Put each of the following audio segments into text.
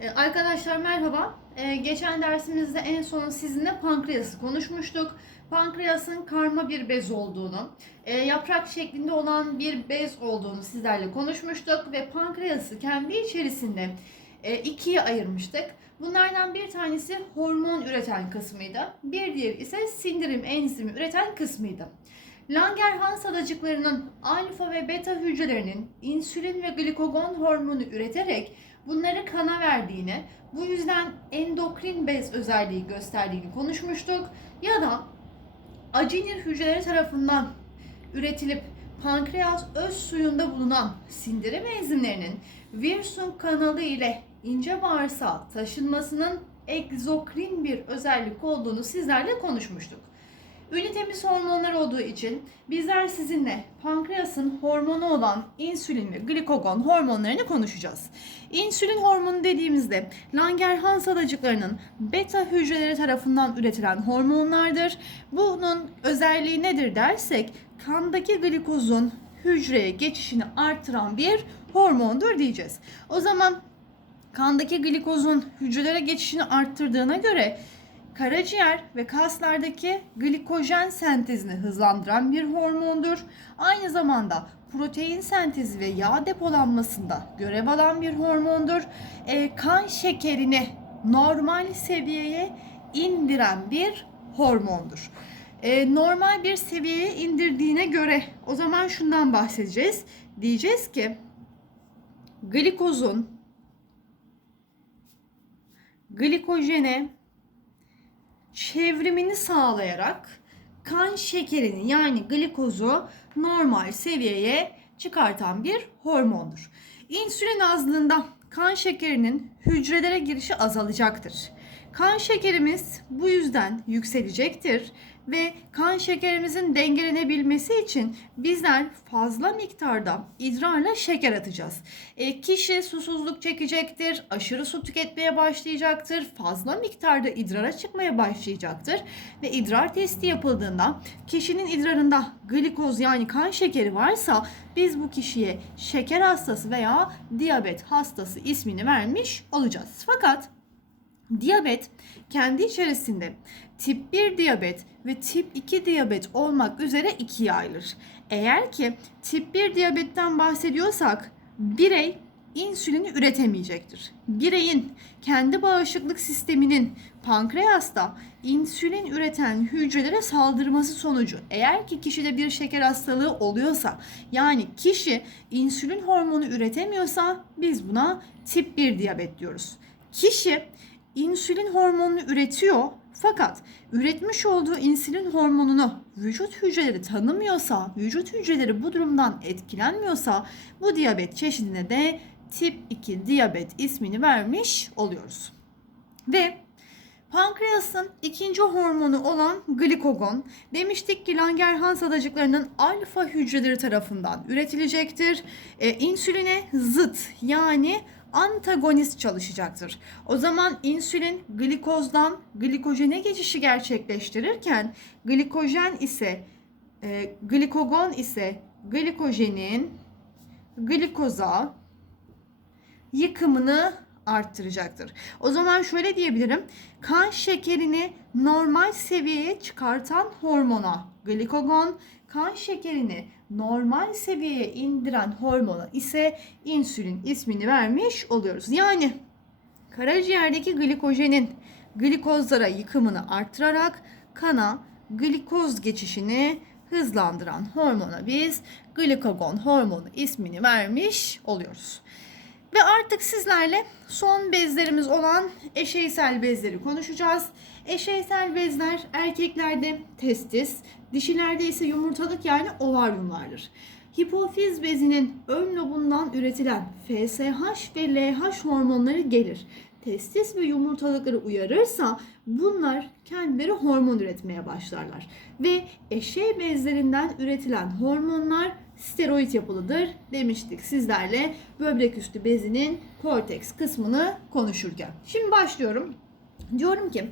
Ee, Arkadaşlar merhaba. Ee, geçen dersimizde en son sizinle pankreası konuşmuştuk. Pankreasın karma bir bez olduğunu, e, yaprak şeklinde olan bir bez olduğunu sizlerle konuşmuştuk ve pankreası kendi içerisinde e, ikiye ayırmıştık. Bunlardan bir tanesi hormon üreten kısmıydı. Bir diğeri ise sindirim enzimi üreten kısmıydı. Langerhans adacıklarının alfa ve beta hücrelerinin insülin ve glikogon hormonu üreterek bunları kana verdiğini, bu yüzden endokrin bez özelliği gösterdiğini konuşmuştuk. Ya da acinir hücreleri tarafından üretilip pankreas öz suyunda bulunan sindirim enzimlerinin Wilson kanalı ile ince bağırsağa taşınmasının egzokrin bir özellik olduğunu sizlerle konuşmuştuk. Ünitemiz hormonlar olduğu için bizler sizinle pankreasın hormonu olan insülin ve glikogon hormonlarını konuşacağız. İnsülin hormonu dediğimizde Langerhans adacıklarının beta hücreleri tarafından üretilen hormonlardır. Bunun özelliği nedir dersek kandaki glikozun hücreye geçişini artıran bir hormondur diyeceğiz. O zaman kandaki glikozun hücrelere geçişini arttırdığına göre karaciğer ve kaslardaki glikojen sentezini hızlandıran bir hormondur. Aynı zamanda protein sentezi ve yağ depolanmasında görev alan bir hormondur. E, kan şekerini normal seviyeye indiren bir hormondur. E, normal bir seviyeye indirdiğine göre o zaman şundan bahsedeceğiz. Diyeceğiz ki glikozun glikojene çevrimini sağlayarak kan şekerini yani glikozu normal seviyeye çıkartan bir hormondur. İnsülin azlığında kan şekerinin hücrelere girişi azalacaktır. Kan şekerimiz bu yüzden yükselecektir ve kan şekerimizin dengelenebilmesi için bizler fazla miktarda idrarla şeker atacağız. E, kişi susuzluk çekecektir, aşırı su tüketmeye başlayacaktır, fazla miktarda idrara çıkmaya başlayacaktır ve idrar testi yapıldığında kişinin idrarında glikoz yani kan şekeri varsa biz bu kişiye şeker hastası veya diyabet hastası ismini vermiş olacağız. Fakat Diyabet kendi içerisinde tip 1 diyabet ve tip 2 diyabet olmak üzere ikiye ayrılır. Eğer ki tip 1 diyabetten bahsediyorsak birey insülini üretemeyecektir. Bireyin kendi bağışıklık sisteminin pankreasta insülin üreten hücrelere saldırması sonucu eğer ki kişide bir şeker hastalığı oluyorsa yani kişi insülin hormonu üretemiyorsa biz buna tip 1 diyabet diyoruz. Kişi insülin hormonunu üretiyor fakat üretmiş olduğu insülin hormonunu vücut hücreleri tanımıyorsa, vücut hücreleri bu durumdan etkilenmiyorsa bu diyabet çeşidine de tip 2 diyabet ismini vermiş oluyoruz. Ve Pankreasın ikinci hormonu olan glikogon demiştik ki Langerhans adacıklarının alfa hücreleri tarafından üretilecektir. E, insüline zıt yani antagonist çalışacaktır. O zaman insülin glikozdan glikojene geçişi gerçekleştirirken glikojen ise e, glikogon ise glikojenin glikoza yıkımını arttıracaktır. O zaman şöyle diyebilirim. Kan şekerini normal seviyeye çıkartan hormona glikogon, kan şekerini normal seviyeye indiren hormona ise insülin ismini vermiş oluyoruz. Yani karaciğerdeki glikojenin glikozlara yıkımını artırarak kana glikoz geçişini hızlandıran hormona biz glikogon hormonu ismini vermiş oluyoruz. Ve artık sizlerle son bezlerimiz olan eşeysel bezleri konuşacağız. Eşeysel bezler erkeklerde testis, dişilerde ise yumurtalık yani ovaryum Hipofiz bezinin ön lobundan üretilen FSH ve LH hormonları gelir. Testis ve yumurtalıkları uyarırsa bunlar kendileri hormon üretmeye başlarlar. Ve eşey bezlerinden üretilen hormonlar steroid yapılıdır demiştik sizlerle böbrek üstü bezinin korteks kısmını konuşurken. Şimdi başlıyorum. Diyorum ki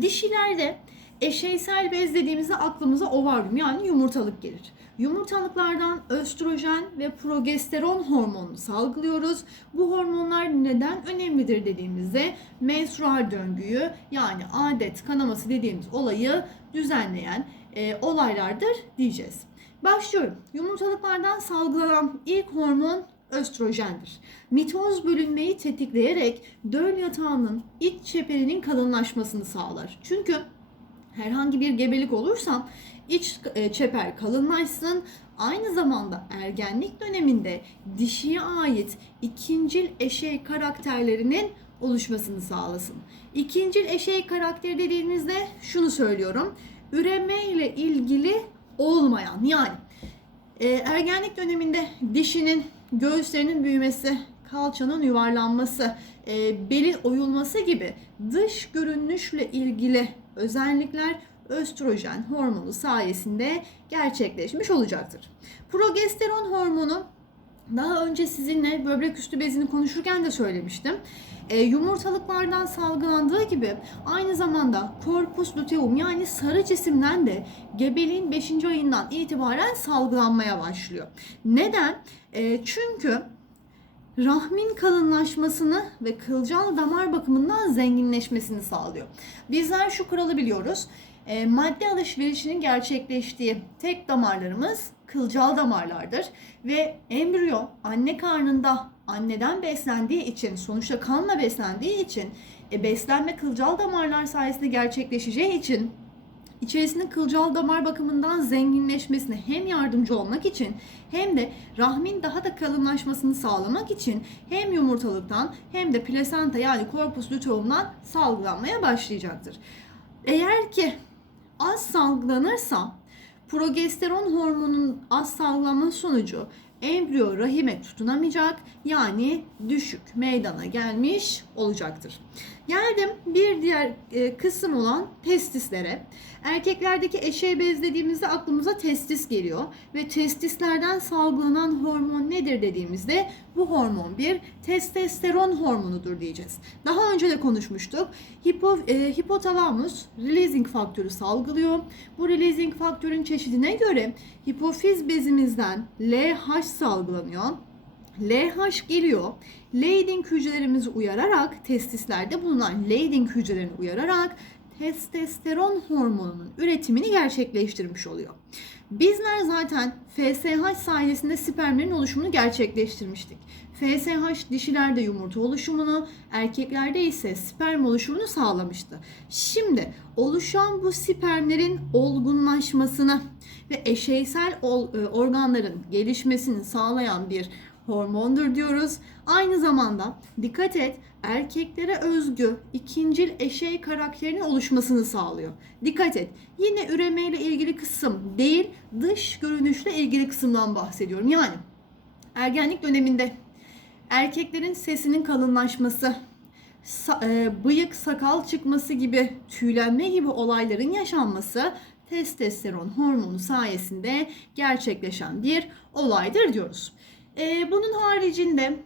dişilerde Eşeysel bez dediğimizde aklımıza ovaryum yani yumurtalık gelir. Yumurtalıklardan östrojen ve progesteron hormonunu salgılıyoruz. Bu hormonlar neden önemlidir dediğimizde menstrual döngüyü yani adet kanaması dediğimiz olayı düzenleyen e, olaylardır diyeceğiz. Başlıyorum. Yumurtalıklardan salgılanan ilk hormon östrojendir. Mitoz bölünmeyi tetikleyerek döl yatağının iç çeperinin kalınlaşmasını sağlar. Çünkü herhangi bir gebelik olursa iç e, çeper kalınlaşsın. Aynı zamanda ergenlik döneminde dişiye ait ikincil eşey karakterlerinin oluşmasını sağlasın. İkincil eşey karakteri dediğimizde şunu söylüyorum. Üreme ile ilgili olmayan yani e, ergenlik döneminde dişinin göğüslerinin büyümesi, kalçanın yuvarlanması, e, belin oyulması gibi dış görünüşle ilgili özellikler östrojen hormonu sayesinde gerçekleşmiş olacaktır. Progesteron hormonu daha önce sizinle böbrek üstü bezini konuşurken de söylemiştim. E, yumurtalıklardan salgılandığı gibi aynı zamanda korpus luteum yani sarı cisimden de gebeliğin 5. ayından itibaren salgılanmaya başlıyor. Neden? E, çünkü rahmin kalınlaşmasını ve kılcal damar bakımından zenginleşmesini sağlıyor. Bizler şu kuralı biliyoruz. E, madde alışverişinin gerçekleştiği tek damarlarımız kılcal damarlardır ve embriyo anne karnında anneden beslendiği için sonuçta kanla beslendiği için e, beslenme kılcal damarlar sayesinde gerçekleşeceği için içerisinde kılcal damar bakımından zenginleşmesine hem yardımcı olmak için hem de rahmin daha da kalınlaşmasını sağlamak için hem yumurtalıktan hem de plasenta yani korpus luteum'dan salgılanmaya başlayacaktır. Eğer ki az salgılanırsa progesteron hormonunun az salgılanma sonucu embriyo rahime tutunamayacak yani düşük meydana gelmiş olacaktır. Geldim bir diğer e, kısım olan testislere. Erkeklerdeki eşey bez aklımıza testis geliyor ve testislerden salgılanan hormon nedir dediğimizde bu hormon bir testosteron hormonudur diyeceğiz. Daha önce de konuşmuştuk. Hipo, e, hipotalamus releasing faktörü salgılıyor. Bu releasing faktörün çeşidine göre hipofiz bezimizden LH salgılanıyor. LH geliyor. Leydig hücrelerimizi uyararak testislerde bulunan Leydig hücrelerini uyararak testosteron hormonunun üretimini gerçekleştirmiş oluyor. Bizler zaten FSH sayesinde spermlerin oluşumunu gerçekleştirmiştik. FSH dişilerde yumurta oluşumunu, erkeklerde ise sperm oluşumunu sağlamıştı. Şimdi oluşan bu spermlerin olgunlaşmasını ve eşeysel organların gelişmesini sağlayan bir hormondur diyoruz. Aynı zamanda dikkat et erkeklere özgü ikincil eşey karakterinin oluşmasını sağlıyor. Dikkat et. Yine üreme ile ilgili kısım değil, dış görünüşle ilgili kısımdan bahsediyorum. Yani ergenlik döneminde erkeklerin sesinin kalınlaşması, e, bıyık sakal çıkması gibi tüylenme gibi olayların yaşanması testosteron hormonu sayesinde gerçekleşen bir olaydır diyoruz. Ee, bunun haricinde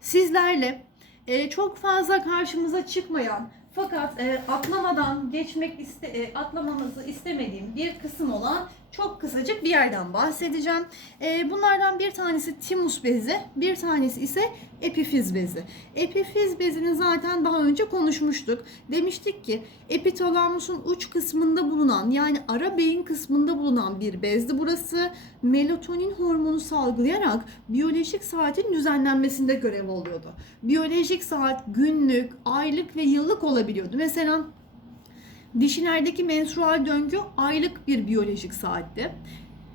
sizlerle e, çok fazla karşımıza çıkmayan fakat e, atlamadan geçmek iste, e, atlamanızı istemediğim bir kısım olan çok kısacık bir yerden bahsedeceğim. E, bunlardan bir tanesi timus bezi, bir tanesi ise epifiz bezi. Epifiz bezini zaten daha önce konuşmuştuk. Demiştik ki epitalamusun uç kısmında bulunan yani ara beyin kısmında bulunan bir bezdi burası. Melatonin hormonu salgılayarak biyolojik saatin düzenlenmesinde görev oluyordu. Biyolojik saat günlük, aylık ve yıllık olabiliyordu. Mesela Dişilerdeki menstrual döngü aylık bir biyolojik saatti.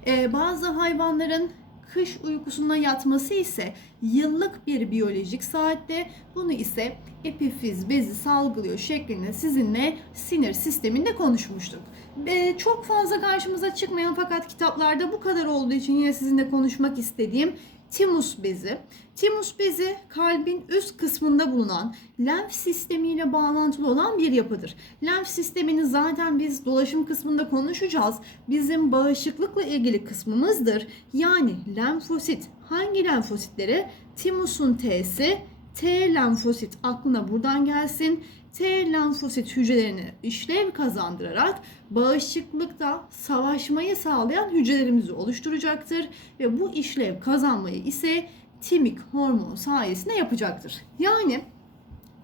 Ee, bazı hayvanların kış uykusuna yatması ise yıllık bir biyolojik saatte bunu ise epifiz bezi salgılıyor şeklinde sizinle sinir sisteminde konuşmuştuk. Ee, çok fazla karşımıza çıkmayan fakat kitaplarda bu kadar olduğu için yine sizinle konuşmak istediğim timus bezi. Timus bezi kalbin üst kısmında bulunan lenf sistemiyle bağlantılı olan bir yapıdır. Lenf sistemini zaten biz dolaşım kısmında konuşacağız. Bizim bağışıklıkla ilgili kısmımızdır. Yani lenfosit. Hangi lenfositleri? Timusun T'si T lenfosit aklına buradan gelsin. T lenfosit hücrelerine işlev kazandırarak bağışıklıkta savaşmayı sağlayan hücrelerimizi oluşturacaktır ve bu işlev kazanmayı ise timik hormon sayesinde yapacaktır. Yani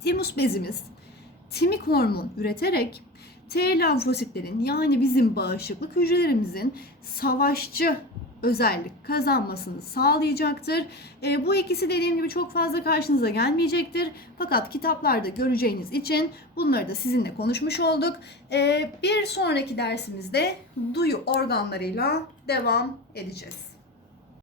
timus bezimiz timik hormon üreterek T lenfositlerin yani bizim bağışıklık hücrelerimizin savaşçı özellik kazanmasını sağlayacaktır. E, bu ikisi dediğim gibi çok fazla karşınıza gelmeyecektir. Fakat kitaplarda göreceğiniz için bunları da sizinle konuşmuş olduk. E, bir sonraki dersimizde duyu organlarıyla devam edeceğiz.